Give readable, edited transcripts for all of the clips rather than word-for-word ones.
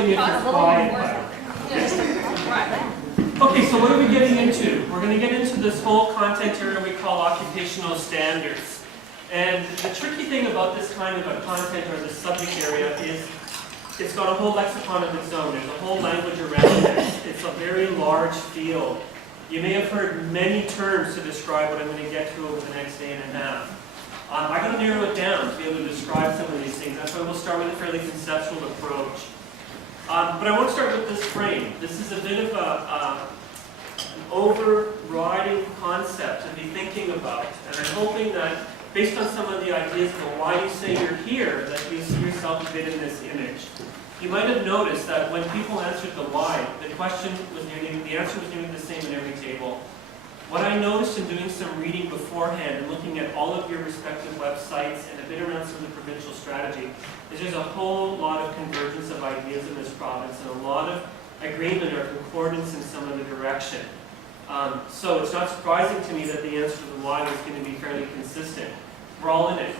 clapping if you're quiet, by the way. Okay, so what are we getting into? We're going to get into this whole content area we call occupational standards. And the tricky thing about this kind of a content or this subject area is it's got a whole lexicon of its own. There's a whole language around it. It's a very large field. You may have heard many terms to describe what I'm going to get to over the next day and a half. I'm going to narrow it down to be able to describe some of these things. That's why we'll start with a fairly conceptual approach. But I want to start with this frame. This is a bit of an overriding concept to be thinking about. And I'm hoping that based on some of the ideas of why you say you're here, that you see yourself a bit in this image. You might have noticed that when people answered the why, the answer was nearly the same in every table. What I noticed in doing some reading beforehand and looking at all of your respective websites and a bit around some of the provincial strategy is there's a whole lot of convergence of ideas in this province and a lot of agreement or concordance in some of the direction. So it's not surprising to me that the answer to the why was going to be fairly consistent. We're all in it,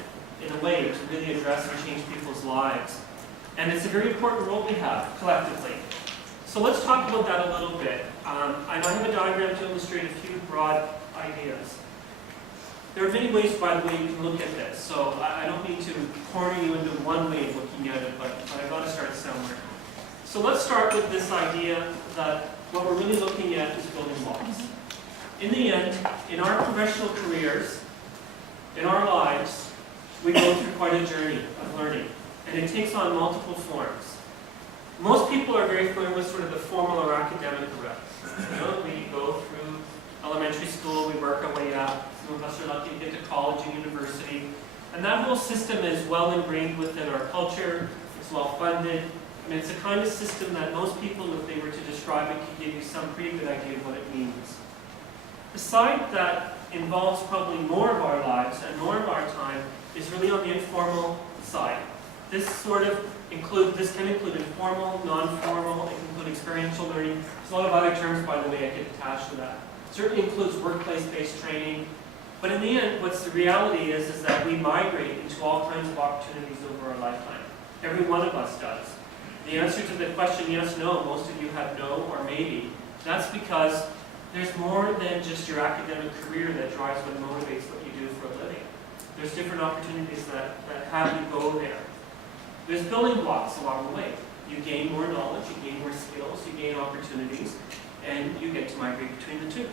in a way, to really address and change people's lives. And it's a very important role we have, collectively. So let's talk about that a little bit. I have a diagram to illustrate a few broad ideas. There are many ways, by the way, you can look at this. So I don't mean to corner you into one way of looking at it, but I've got to start somewhere. So let's start with this idea that what we're really looking at is building blocks. In the end, in our professional careers, in our lives, we go through quite a journey of learning, and it takes on multiple forms. Most people are very familiar with sort of the formal or academic route. We go through elementary school, we work our way up. Some of us are lucky to get to college and university. And that whole system is well ingrained within our culture. It's well funded. I mean, it's a kind of system that most people, if they were to describe it, could give you some pretty good idea of what it means. The side that involves probably more of our lives and more of our time is really on the informal side. This can include informal, non-formal, it can include experiential learning. There's a lot of other terms, by the way, I could attach to that. It certainly includes workplace-based training. But in the end, what's the reality is that we migrate into all kinds of opportunities over our lifetime. Every one of us does. The answer to the question yes, no, most of you have no or maybe. That's because there's more than just your academic career that drives what motivates what you do for a living. There's different opportunities that have you go there. There's building blocks along the way. You gain more knowledge, you gain more skills, you gain opportunities, and you get to migrate between the two.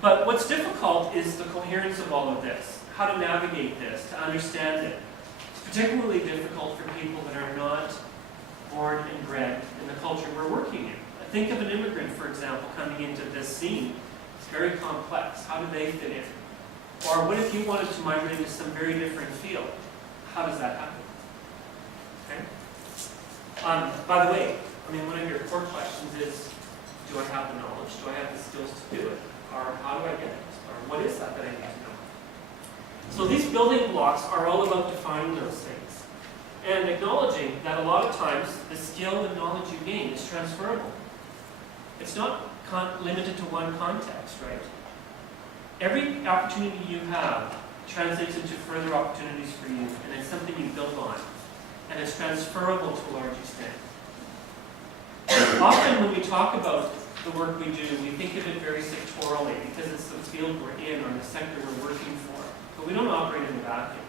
But what's difficult is the coherence of all of this, how to navigate this, to understand it. It's particularly difficult for people that are not born and bred in the culture we're working in. Think of an immigrant, for example, coming into this scene. It's very complex. How do they fit in? Or what if you wanted to migrate into some very different field? How does that happen? Okay. By the way, one of your core questions is, do I have the knowledge? Do I have the skills to do it? Or how do I get it? Or what is that I need to know? So these building blocks are all about defining those things. And acknowledging that a lot of times the skill and knowledge you gain is transferable. It's not limited to one context, right? Every opportunity you have translates into further opportunities for you, and it's something you build on. And it's transferable to a large extent. Often when we talk about the work we do, we think of it very sectorally because it's the field we're in or the sector we're working for. But we don't operate in a vacuum.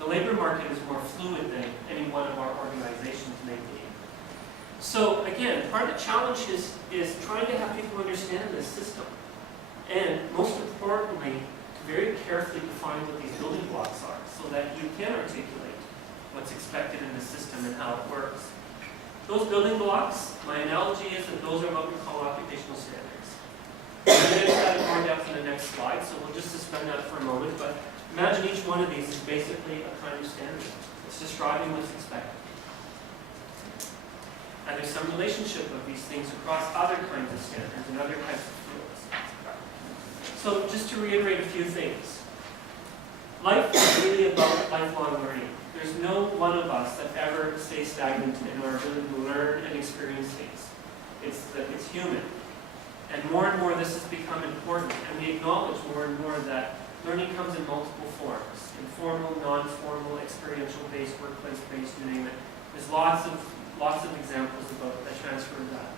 The labor market is more fluid than any one of our organizations may be. So again, part of the challenge is trying to have people understand this system. And most importantly, to very carefully define what these building blocks are so that you can articulate what's expected in the system and how it works. Those building blocks, my analogy is that those are what we call occupational standards. I'm going to get that in more depth in the next slide, so we'll just suspend that for a moment. But imagine each one of these is basically a kind of standard. It's describing what's expected. And there's some relationship of these things across other kinds of standards and other types of fields. So just to reiterate a few things. Life is really about lifelong learning. There's no one of us that ever stays stagnant in our ability to learn and experience things. It's human. And more this has become important, and we acknowledge more and more that learning comes in multiple forms. Informal, non-formal, experiential-based, workplace-based, you name it. There's lots of lots of examples about the transfer of that.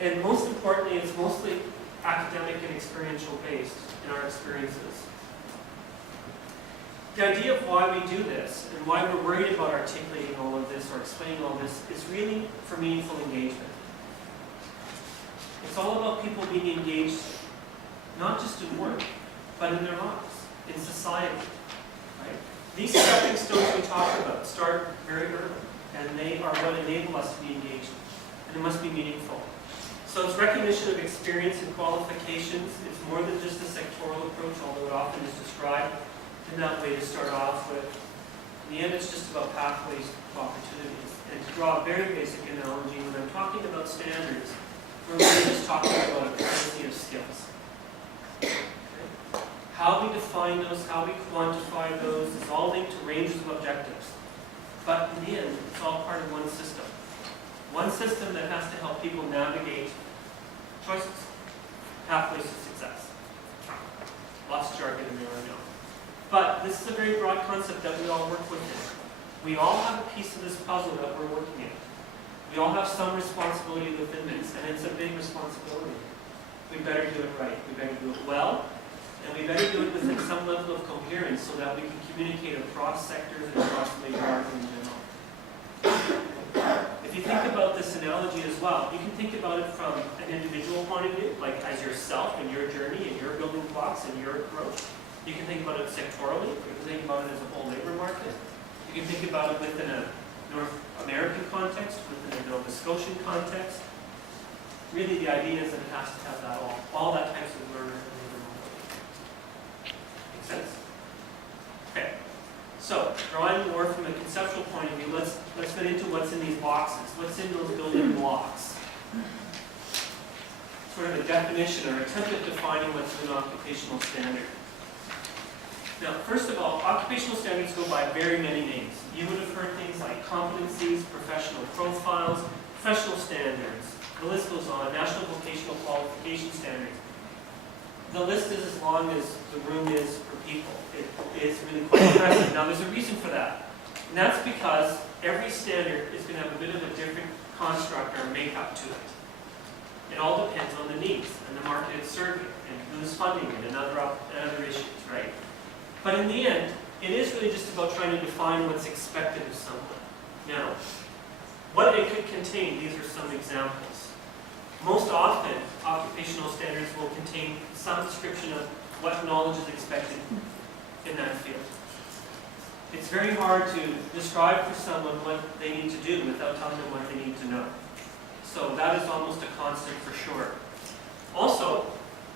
And most importantly, it's mostly academic and experiential based in our experiences. The idea of why we do this and why we're worried about articulating all of this or explaining all this is really for meaningful engagement. It's all about people being engaged not just in work, but in their lives, in society. Right? These stepping stones we talk about start very early, and they are what enable us to be engaged, and it must be meaningful. So it's recognition of experience and qualifications. It's more than just a sectoral approach, although it often is described in that way to start off with. In the end, it's just about pathways to opportunities. And to draw a very basic analogy, when I'm talking about standards, we're really just talking about a variety of skills. Okay? How we define those, how we quantify those, is all linked to ranges of objectives. But in the end, it's all part of one system. One system that has to help people navigate choices, pathways to success. Lots of jargon in there, I know. But this is a very broad concept that we all work within. We all have a piece of this puzzle that we're working in. We all have some responsibility within this, and it's a big responsibility. We better do it right. We better do it well, and we better do it with some level of coherence so that we can communicate across sectors and across labor market in general. If you think about this analogy as well, you can think about it from an individual point of view, like as yourself and your journey and your building blocks and your approach. You can think about it sectorally. You can think about it as a whole labor market. You can think about it within a North American context, within a Nova Scotian context. Really, the idea is that it has to have that all that types of learner and labor market. Make sense? Okay. So, drawing more from a conceptual point of view, let's get into what's in these boxes. What's in those building blocks? Sort of a definition or attempt at defining what's in an occupational standard. Now, first of all, occupational standards go by very many names. You would have heard things like competencies, professional profiles, professional standards. The list goes on. National vocational qualification standards. The list is as long as the room is for people. It is really quite impressive. Now, there's a reason for that. And that's because every standard is going to have a bit of a different construct or makeup to it. It all depends on the needs and the market it's serving and who's funding it and other issues, right? But in the end, it is really just about trying to define what's expected of someone. Now, what it could contain, these are some examples. Most often, occupational standards will contain some description of what knowledge is expected in that field. It's very hard to describe for someone what they need to do without telling them what they need to know. So that is almost a constant for sure. Also,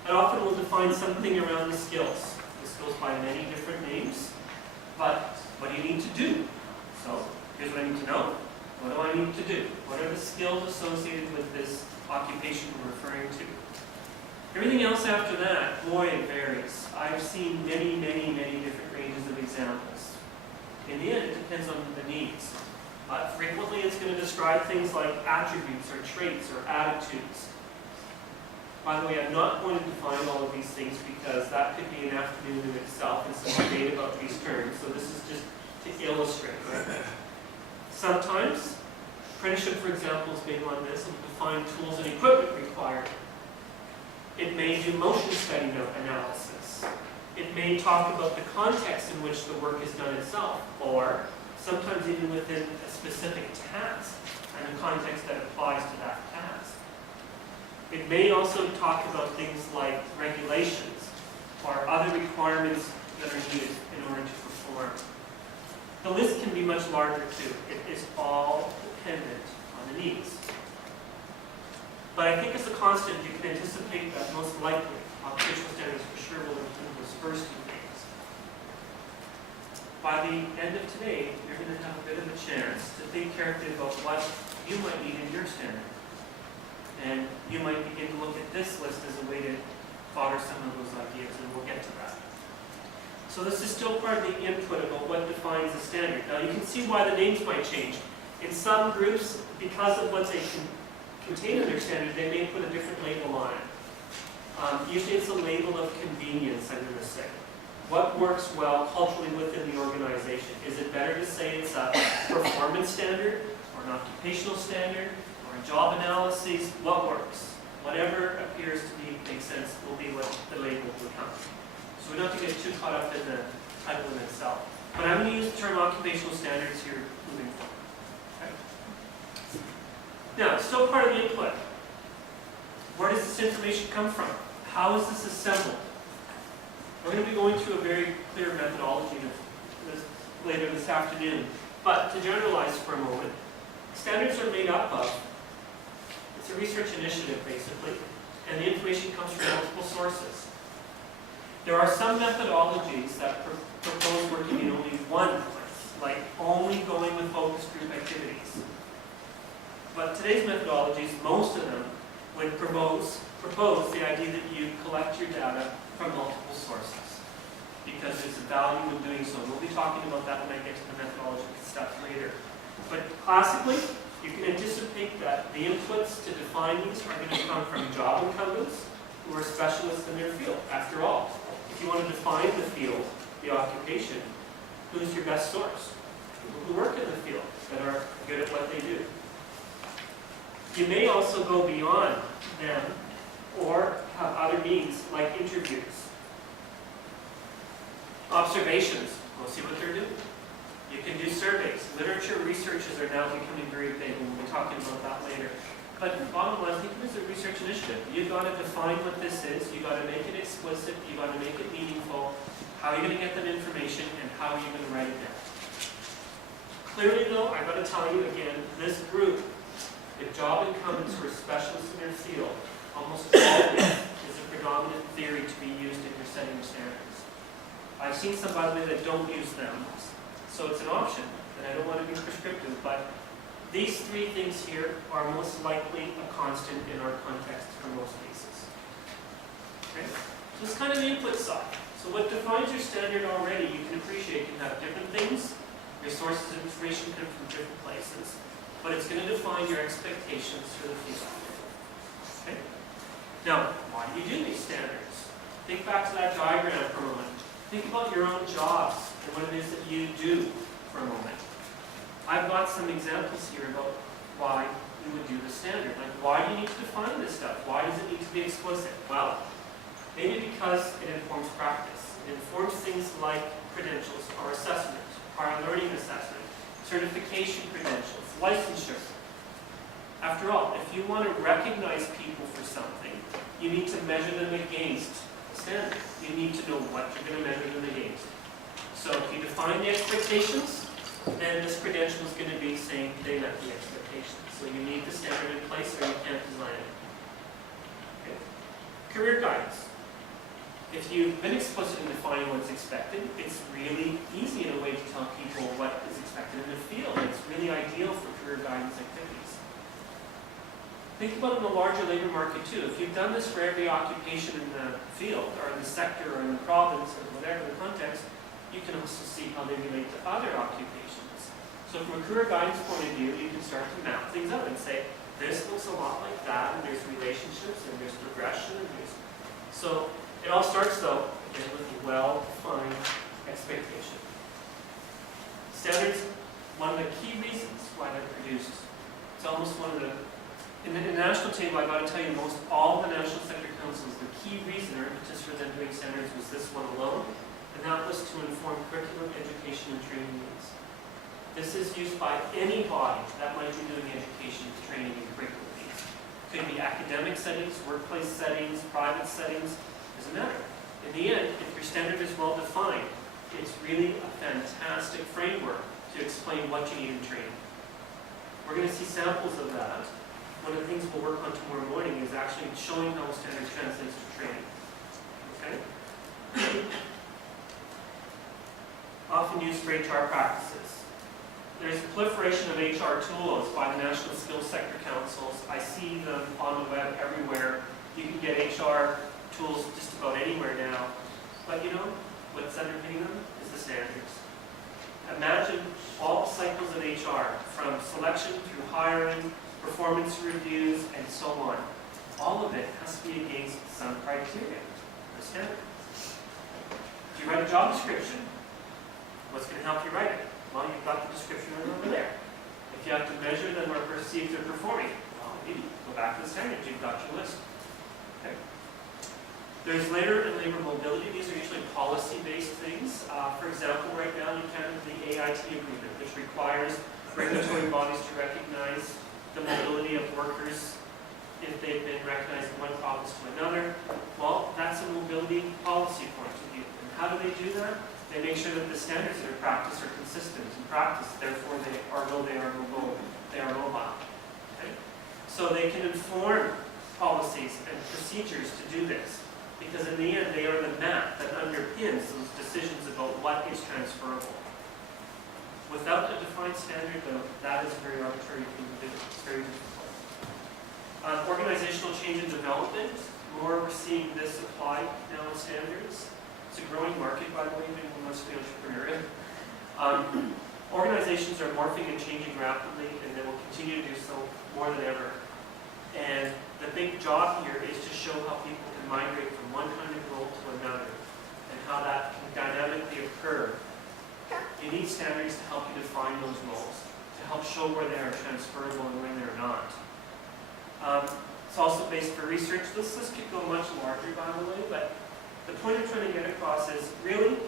it often will define something around the skills. This goes by many different names, but what do you need to do? So, here's what I need to know. What do I need to do? What are the skills associated with this occupation we're referring to? Everything else after that, boy, it varies. I've seen many, many, many different ranges of examples. In the end, it depends on the needs. But frequently, it's going to describe things like attributes or traits or attitudes. By the way, I'm not going to define all of these things because that could be an afternoon in itself and some debate about these terms. So this is just to illustrate. Right? Sometimes, apprenticeship, for example, is big on this and define tools and equipment required. It may do motion study analysis. It may talk about the context in which the work is done itself, or sometimes even within a specific task and the context that applies to that task. It may also talk about things like regulations or other requirements that are needed in order to perform. The list can be much larger too. It is all dependent on the needs. But I think as a constant, you can anticipate that most likely occupational standards for sure will include those first two things. By the end of today, you're going to have a bit of a chance to think carefully about what you might need in your standard. And you might begin to look at this list as a way to fodder some of those ideas, and we'll get to that. So this is still part of the input about what defines a standard. Now you can see why the names might change. In some groups, because of what they contain in their standard, they may put a different label on it. Usually it's a label of convenience, I'm going to say. What works well culturally within the organization? Is it better to say it's a performance standard or an an occupational standard, or a job analysis, what works? Whatever appears to make sense will be what the label will become. So we don't have to get too caught up in the title in itself. But I'm going to use the term occupational standards here moving forward. Okay? Now, it's still part of the input. Where does this information come from? How is this assembled? We're going to be going through a very clear methodology later this afternoon. But to generalize for a moment, standards are made up of, it's a research initiative basically, and the information comes from multiple sources. There are some methodologies that propose working in only one place, like only going with focus group activities. But today's methodologies, most of them, would propose the idea that you collect your data from multiple sources, because there's a value in doing so. We'll be talking about that when I get to the methodology stuff later. But classically, you can anticipate that the inputs to define these are going to come from job incumbents who are specialists in their field. After all, if you want to define the field, the occupation, who's your best source? People who work in the field that are good at what they do. You may also go beyond them or have other means like interviews. Observations, we'll see what they're doing. You can do surveys. Literature researches are now becoming very big, and we'll be talking about that later. But bottom line, think of it as a research initiative. You've got to define what this is, you've got to make it explicit, you've got to make it meaningful. How are you going to get that information, and how are you going to write it down? Clearly though, I've got to tell you again, this group, the job incumbents who are specialists in their field, almost always is a predominant theory to be used if you're setting your standards. I've seen some, by the way, that don't use them, so it's an option, and I don't want to be prescriptive, but these three things here are most likely a constant in our context for most cases. Okay? So it's kind of the input side. So what defines your standard already, you can appreciate, can have different things. Your sources of information come from different places. But it's going to define your expectations for the field. Okay? Now, why do you do these standards? Think back to that diagram for a moment. Think about your own jobs and what it is that you do for a moment. I've got some examples here about why you would do the standard. Like, why do you need to define this stuff? Why does it need to be explicit? Well, maybe because it informs practice. It informs things like credentials or assessment, prior learning assessment, certification credentials, licensure. After all, if you want to recognize people for something, you need to measure them against standards. You need to know what you're going to measure them against. So if you define the expectations, then this credential is going to be saying they met the expectations. So you need the standard in place or you can't design it. Okay. Career guidance. If you've been explicit in defining what's expected, it's really easy in a way to tell people what is expected in the field. It's really ideal for career guidance activities. Think about it in the larger labor market too. If you've done this for every occupation in the field, or in the sector, or in the province, or whatever the context, you can also see how they relate to other occupations. So from a career guidance point of view, you can start to map things out and say, this looks a lot like that, and there's relationships, and there's progression, and there's... So it all starts, though, again, with a well-defined expectation. Standards, one of the key reasons why they're produced. It's almost one of the... In the national table, I've got to tell you, most all the national sector councils, the key reason or impetus for them doing standards was this one alone, and that was to inform curriculum, education, and training needs. This is used by any body that might be doing education, training, and curriculum needs. It could be academic settings, workplace settings, private settings, doesn't matter. In the end, if your standard is well defined, it's really a fantastic framework to explain what you need in training. We're going to see samples of that. One of the things we'll work on tomorrow morning is actually showing how a standard translates to training. Okay? Often used for HR practices. There's a proliferation of HR tools by the National Skills Sector Councils. I see them on the web everywhere. You can get HR tools just about anywhere now. But you know, what's underpinning them is the standards. Imagine all the cycles of HR, from selection through hiring, performance reviews, and so on. All of it has to be against some criteria, the standard. If you write a job description, what's going to help you write it? Well, you've got the description right over there. If you have to measure them or perceive they're performing, well, maybe go back to the standards. You've got your list. Okay. There's labor and labor mobility. These are usually policy-based things. For example, right now in Canada, the AIT agreement, which requires regulatory bodies to recognize the mobility of workers if they've been recognized in one province to another. Well, that's a mobility policy point of view. And how do they do that? They make sure that the standards that are practiced are consistent in practice. Therefore, they are mobile. Okay? So they can inform policies and procedures to do this. Because in the end, they are the map that underpins those decisions about what is transferable. Without a defined standard, though, that is a very arbitrary thing to do. It's very difficult. Organizational change and development, more we're seeing this apply now in standards. It's a growing market, by the way, if anyone wants to be entrepreneurial. Organizations are morphing and changing rapidly, and they will continue to do so more than ever. And the big job here is to show how people can migrate from one kind of role to another, and how that can dynamically occur. You need standards to help you define those roles, to help show where they are transferable and where they're not. It's also based for research. This could go much larger, by the way, but the point I'm trying to get across is really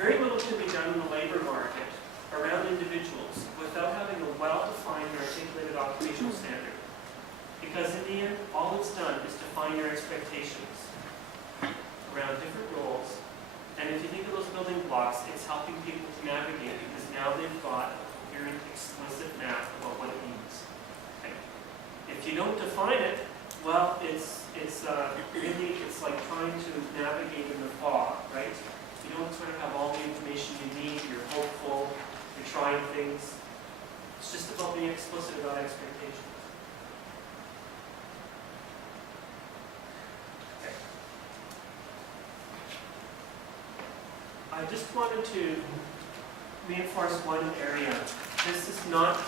very little can be done in the labor market around individuals without having a well-defined and articulated occupational standard. Because in the end, all it's done is define your expectations around different roles. And if you think of those building blocks, it's helping people to navigate because now they've got a coherent, explicit map about what it means. Okay. If you don't define it, well, it's like trying to navigate in the fog, right? You don't sort of have all the information you need, you're hopeful, you're trying things. It's just about being explicit about expectations. Okay. I just wanted to reinforce one area. This is not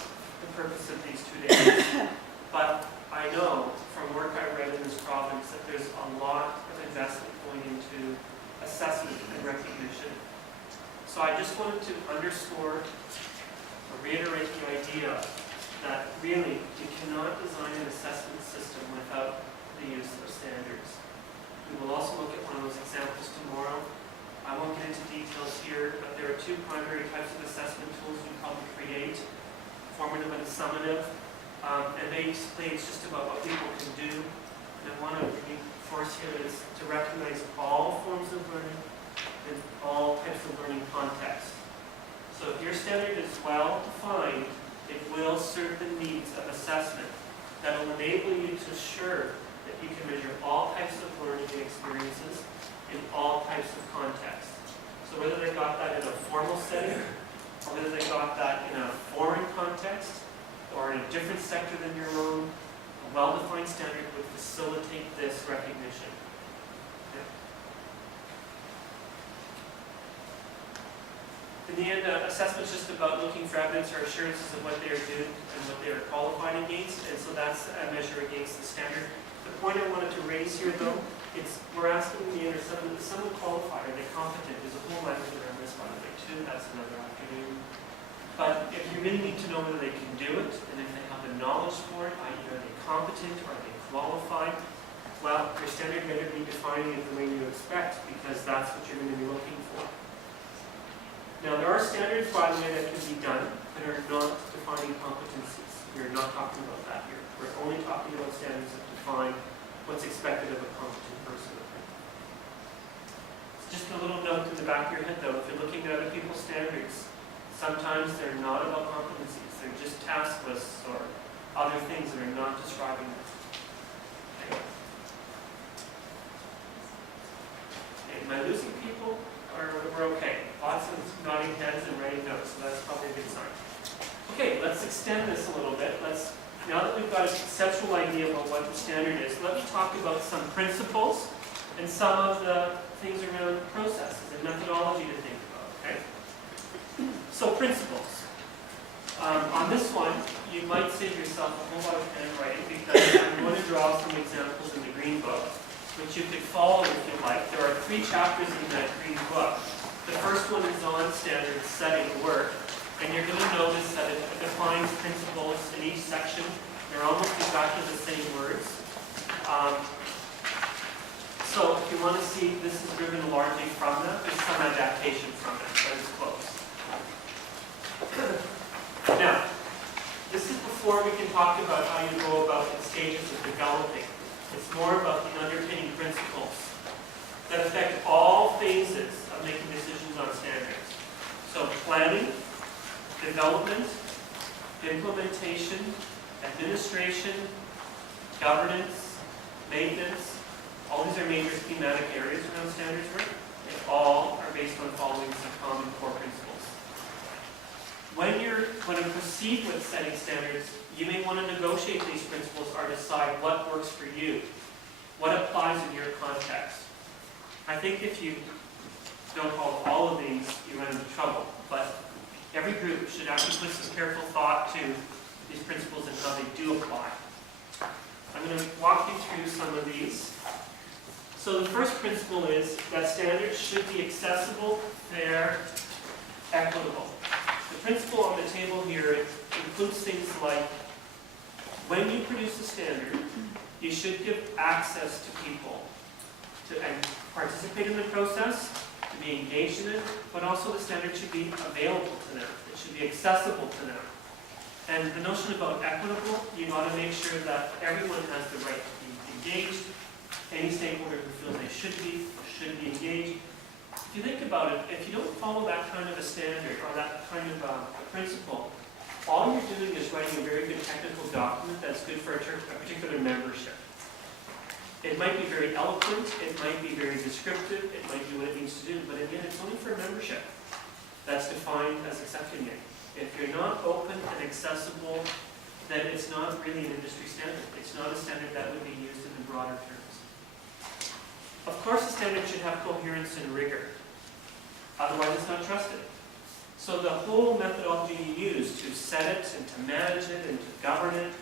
the purpose of these 2 days, but I know from work I read in this province that there's a lot of investment going into assessment and recognition. So I just wanted to underscore or reiterate the idea that really you cannot design an assessment system without the use of standards. We will also look at one of those examples tomorrow. I won't get into details here, but there are 2 primary types of assessment tools we call them create, formative and summative. And basically it's just about what people can do. And I want to reinforce here is to recognize all forms of learning and all types of learning contexts. So if your standard is well defined, it will serve the needs of assessment. That will enable you to assure that you can measure all types of learning experiences in all types of contexts. So whether they got that in a formal setting, or whether they got that in a foreign context, or in a different sector than your own, a well-defined standard would facilitate this recognition. In the end, assessment is just about looking for evidence or assurances of what they are doing and what they are qualified against, and so that's a measure against the standard. The point I wanted to raise here, though, it's we're asking in the end, is someone qualified? Are they competent? There's a whole language around this, by the way, too. That's another afternoon. But if you really need to know whether they can do it, and if they have the knowledge for it, i.e. are they competent, or are they qualified, well, your standard better be defining it the way you expect, because that's what you're going to be looking for. Now, there are standards, by the way, that can be done that are not defining competencies. We're not talking about that here. We're only talking about standards that define what's expected of a competent person. It's just a little note in the back of your head, though. If you're looking at other people's standards, sometimes they're not about competencies. They're just task lists or other things that are not describing them. Okay. Am I losing people? Or we're okay? Lots of nodding heads and writing notes, so that's probably a good sign. Okay, let's extend this a little bit. Now that we've got a conceptual idea about what the standard is, let me talk about some principles and some of the things around processes and methodology to think about, okay? So principles. On this one, you might save yourself a whole lot of handwriting because I'm going to draw some examples in the green book, which you could follow if you like. There are 3 chapters in that green book. The first one is on standard setting work, and you're going to notice that at the defines principles in each section. They're almost exactly the same words. So if you want to see, this is driven largely from that. There's some adaptation from it, but it's close. Now, this is before we can talk about how you go about the stages of developing. It's more about the underpinning principles that affect all phases of making decisions on standards. So planning, development, implementation, administration, governance, maintenance, all these are major thematic areas around standards work. They all are based on following some common core principles. When you're going to proceed with setting standards, you may want to negotiate these principles or decide what works for you, what applies in your context. I think if you don't follow all of these, you run into trouble. But every group should actually put some careful thought to these principles and how they do apply. I'm going to walk you through some of these. So the first principle is that standards should be accessible, fair, equitable. The principle on the table here includes things like when you produce a standard, you should give access to people to participate in the process, to be engaged in it, but also the standard should be available to them. It should be accessible to them. And the notion about equitable, you want to make sure that everyone has the right to be engaged. Any stakeholder who feels they should be engaged. If you think about it, if you don't follow that kind of a standard or that kind of a principle, all you're doing is writing a very good technical document that's good for a particular membership. It might be very eloquent, it might be very descriptive, it might do what it needs to do, but again, it's only for membership that's defined as accepting it. If you're not open and accessible, then it's not really an industry standard. It's not a standard that would be used in the broader terms. Of course, a standard should have coherence and rigor. Otherwise, it's not trusted. So the whole methodology you use to set it and to manage it and to govern it,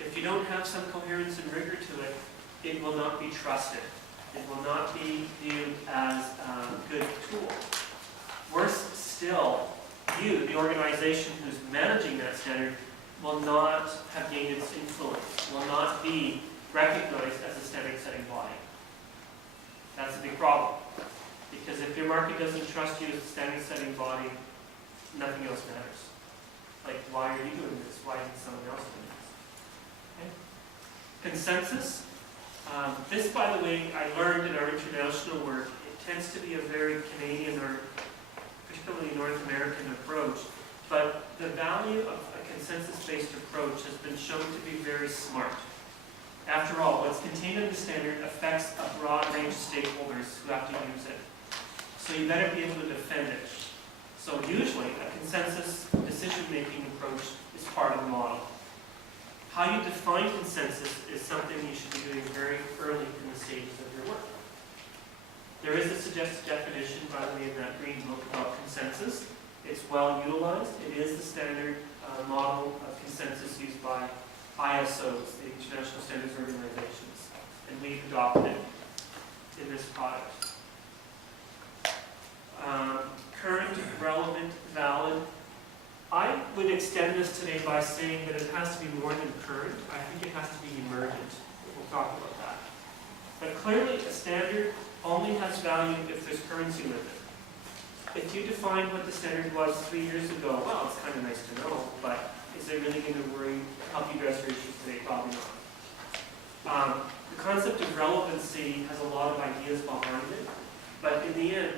if you don't have some coherence and rigor to it, it will not be trusted. It will not be viewed as a good tool. Worse still, you, the organization who's managing that standard, will not have gained its influence, will not be recognized as a standard-setting body. That's a big problem. Because if your market doesn't trust you as a standard-setting body, nothing else matters. Like, why are you doing this? Why isn't someone else doing this? Okay. Consensus. This, by the way, I learned in our international work. It tends to be a very Canadian or particularly North American approach. But the value of a consensus-based approach has been shown to be very smart. After all, what's contained in the standard affects a broad range of stakeholders who have to use it. So you better be able to defend it. So usually, a consensus decision-making approach is part of the model. How you define consensus is something you should be doing very early in the stages of your work. There is a suggested definition, by the way, in that green book about consensus. It's well utilized. It is the standard model of consensus used by ISOs, the International Standards Organizations, and we've adopted it in this product. Current, relevant, valid. I would extend this today by saying that it has to be more than current. I think it has to be emergent. We'll talk about that. But clearly, a standard only has value if there's currency with it. If you define what the standard was 3 years ago, well, it's kind of nice to know, but is it really going to help you address your issues today? Probably not. The concept of relevancy has a lot of ideas behind it, but in the end,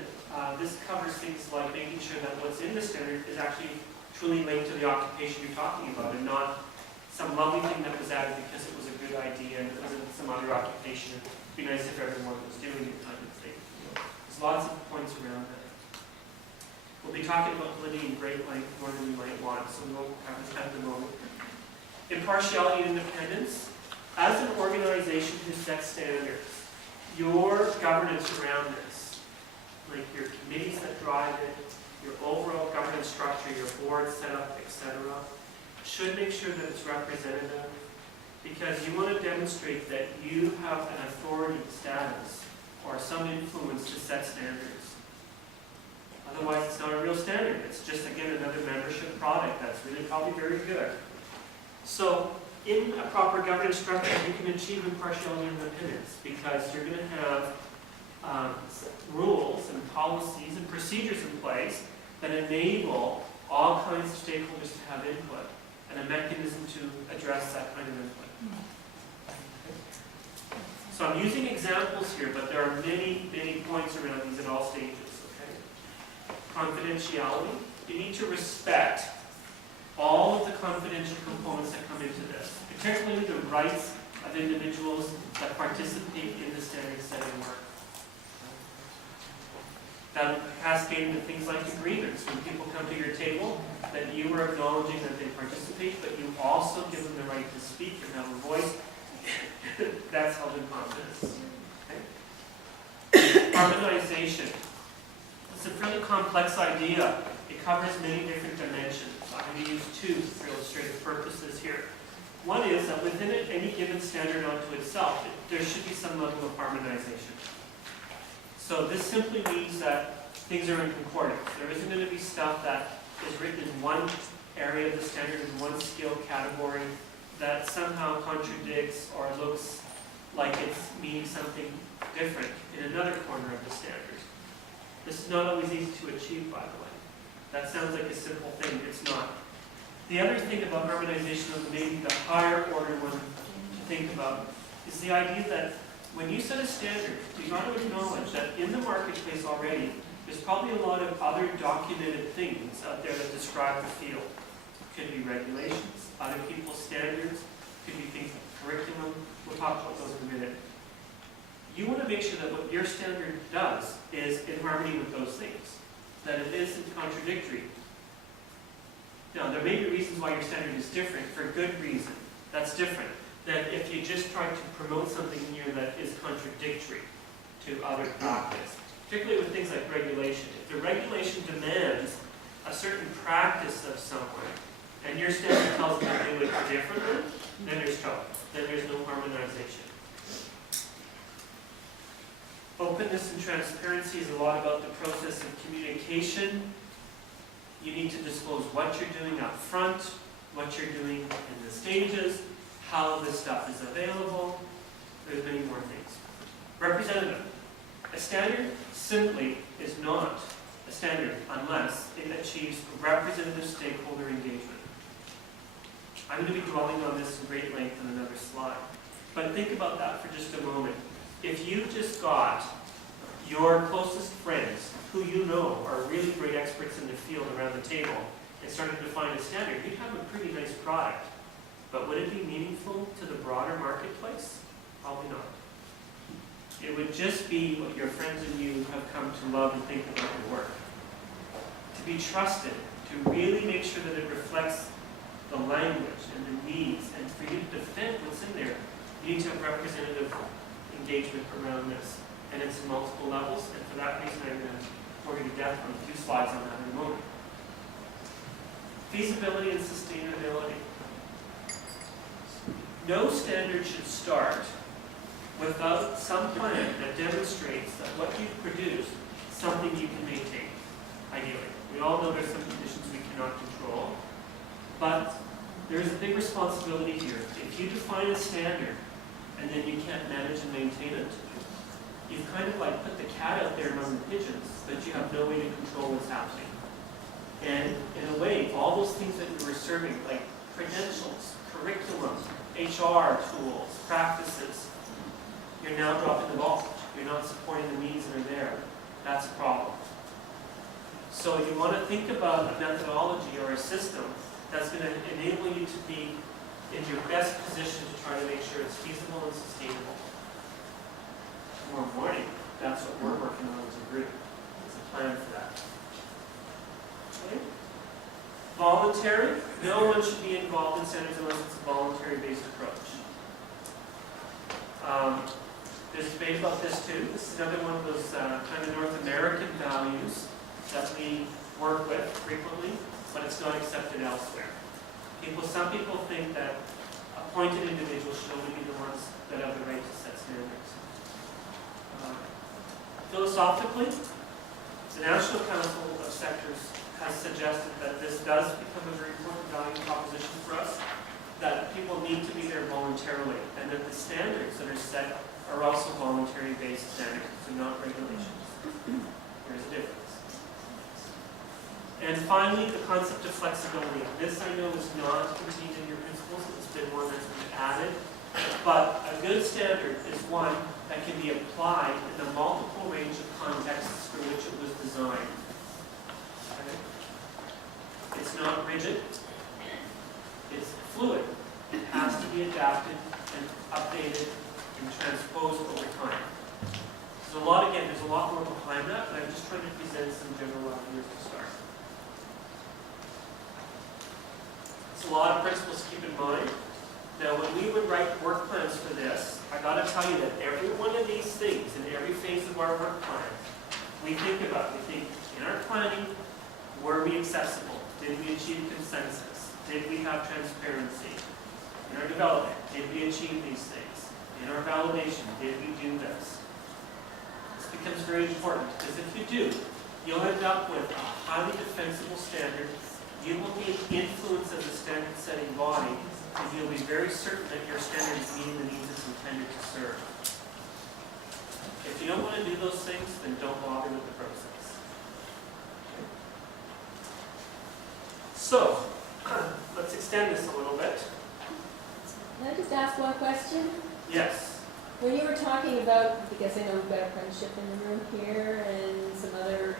this covers things like making sure that what's in the standard is actually truly linked to the occupation you're talking about, and not some lovely thing that was added because it was a good idea and it was in some other occupation. It'd be nice if everyone was doing it, kind of thing. There's lots of points around that. We'll be talking about validity in great length, more than we might want, so we won't have this at the moment. Impartiality and independence. As an organization who sets standards, your governance around this, like your committees that drive it, your overall governance structure, your board setup, etc., should make sure that it's representative, because you want to demonstrate that you have an authority status or some influence to set standards. Otherwise, it's not a real standard. It's just, again, another membership product that's really probably very good. So in a proper governance structure, you can achieve impartiality and independence because you're going to have rules and policies and procedures in place that enable all kinds of stakeholders to have input and a mechanism to address that kind of input. So I'm using examples here, but there are many, many points around these at all stages. Okay? Confidentiality. You need to respect all of the confidential components that come into this, particularly the rights of individuals that participate in the standard setting work. That cascade into things like agreements. When people come to your table, that you are acknowledging that they participate, but you also give them the right to speak and have a voice. That's held in confidence. Okay? Harmonization. It's a fairly complex idea. It covers many different dimensions. I'm going to use two for illustrative purposes here. One is that within any given standard unto itself, there should be some level of harmonization. So this simply means that things are in concordance. There isn't going to be stuff that is written in one area of the standard, in one skill category, that somehow contradicts or looks like it's meaning something different in another corner of the standard. This is not always easy to achieve, by the way. That sounds like a simple thing. It's not. The other thing about harmonization, and maybe the higher order one to think about, is the idea that when you set a standard, you've got to acknowledge that in the marketplace already, there's probably a lot of other documented things out there that describe the field. Could be regulations, other people's standards, could be things like curriculum. We'll talk about those in a minute. You want to make sure that what your standard does is in harmony with those things, that it isn't contradictory. Now, there may be reasons why your standard is different for good reason. That's different than if you just try to promote something here that is contradictory to other practice, particularly with things like regulation. If the regulation demands a certain practice of someone, and your standard tells them to do it differently, then there's trouble. Then there's no harmonization. Openness and transparency is a lot about the process of communication. You need to disclose what you're doing up front, what you're doing in the stages, how this stuff is available. There's many more things. Representative. A standard simply is not a standard unless it achieves representative stakeholder engagement. I'm going to be dwelling on this in great length in another slide. But think about that for just a moment. If you just got your closest friends, who you know are really great experts in the field around the table, and started to define a standard, you'd have a pretty nice product. But would it be meaningful to the broader marketplace? Probably not. It would just be what your friends and you have come to love and think about your work. To be trusted, to really make sure that it reflects the language and the needs, and for you to defend what's in there, you need to have representative engagement around this. And it's multiple levels, and for that reason I'm going to bore you to death on a few slides on that in a moment. Feasibility and sustainability. No standard should start without some plan that demonstrates that what you've produced is something you can maintain, ideally. We all know there's some conditions we cannot control, but there's a big responsibility here. If you define a standard and then you can't manage and maintain it, you've kind of like put the cat out there among the pigeons, but you have no way to control what's happening. And in a way, all those things that we were serving, like credentials, curriculum, HR tools, practices, you're now dropping the ball. You're not supporting the needs that are there. That's a problem. So you want to think about a methodology or a system that's going to enable you to be in your best position to try to make sure it's feasible and sustainable. Tomorrow morning, that's what we're working on as a group. It's a plan for that. Okay? Voluntary. No one should be involved in standards unless it's a voluntary-based approach. There's debate about this too. This is another one of those kind of North American values that we work with frequently, but it's not accepted elsewhere. Some people think that appointed individuals should only be the ones that have the right to set standards. Philosophically, The National Council of Sectors has suggested that this does become a very important value proposition for us, that people need to be there voluntarily, and that the standards that are set are also voluntary-based standards, and not regulations. There's a difference. And finally, the concept of flexibility. This, I know, is not contained in your principles. It's been one that's been added. But a good standard is one that can be applied in the multiple range of contexts for which it was designed. Okay? It's not rigid. It's fluid. It has to be adapted and updated and transposed over time. There's a lot, again, there's a lot more behind that, but I'm just trying to present some general ideas to start. It's a lot of principles to keep in mind. Now, when we would write work plans for this, I got to tell you that every one of these things, in every phase of our work plan, we think about. We think, in our planning, were we accessible? Did we achieve consensus? Did we have transparency? In our development, did we achieve these things? In our validation, did we do this? This becomes very important, because if you do, you'll end up with a highly defensible standard. You will be an influence of the standard-setting body, and you'll be very certain that your standard is meeting the needs it's intended to serve. If you don't want to do those things, then don't bother with the process. So, let's extend this a little bit. Can I just ask one question? Yes. When you were talking about, because I know we've got apprenticeship in the room here and some other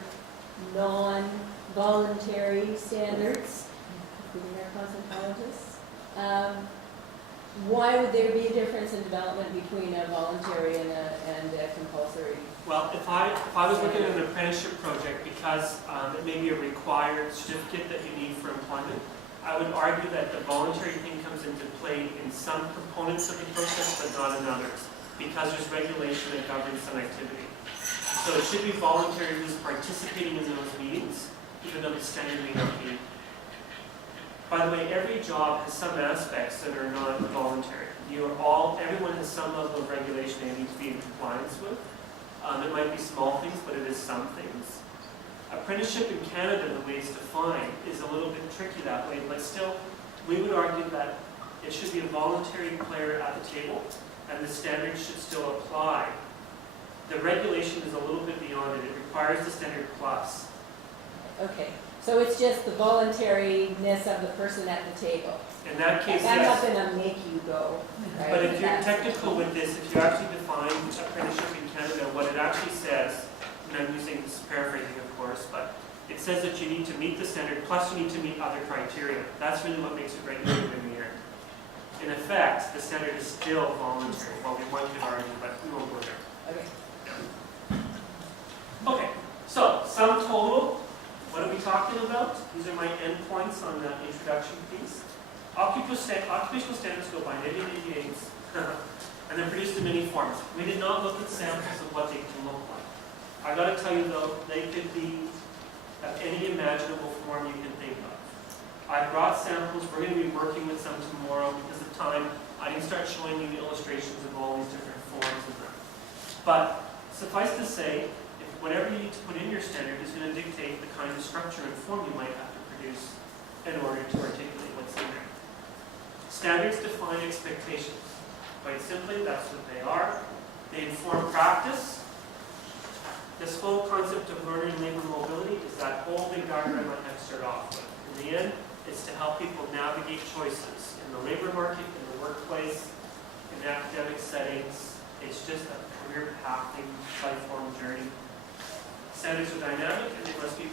non-voluntary standards, including our cosmetologists, why would there be a difference in development between a voluntary and a compulsory? Well, if I was looking at an apprenticeship project because it may be a required certificate that you need for employment, I would argue that the voluntary thing comes into play in some components of the process, but not in others, because there's regulation that governs some activity. So it should be voluntary who's participating in those meetings, even though the standard may not be. By the way, every job has some aspects that are not voluntary. Everyone has some level of regulation they need to be in compliance with. It might be small things, but it is some things. Apprenticeship in Canada, the way it's defined, is a little bit tricky that way, but still, we would argue that it should be a voluntary player at the table, and the standards should still apply. The regulation is a little bit beyond it. It requires the standard plus. Okay, so it's just the voluntariness of the person at the table. In that case, I'm yes. not going to make you go. Right? But if you're technical with this, if you actually define apprenticeship in Canada, what it actually says, and I'm using this paraphrasing of course, but it says that you need to meet the standard, plus you need to meet other criteria. That's really what makes it regulated in the end. In effect, the standard is still voluntary. Well, one could argue, but we won't go there. Okay. Okay, so sum total, what are we talking about? These are my endpoints on the introduction piece. Occupational standards go by 1988, and they're produced in many forms. We did not look at samples of what they can look like. I got to tell you though, they could be of any imaginable form you can think of. I brought samples. We're going to be working with some tomorrow because of time. I didn't start showing you the illustrations of all these different forms of them. But suffice to say, whatever you need to put in your standard is going to dictate the kind of structure and form you might have to produce in order to articulate what's in there. Standards define expectations. Quite simply, that's what they are. They inform practice. This whole concept of learning and labor mobility is that whole big diagram I had to start off with. In the end, it's to help people navigate choices in the labor market, in the workplace, in academic settings. It's just a career pathing, lifelong journey. Standards are dynamic and they must be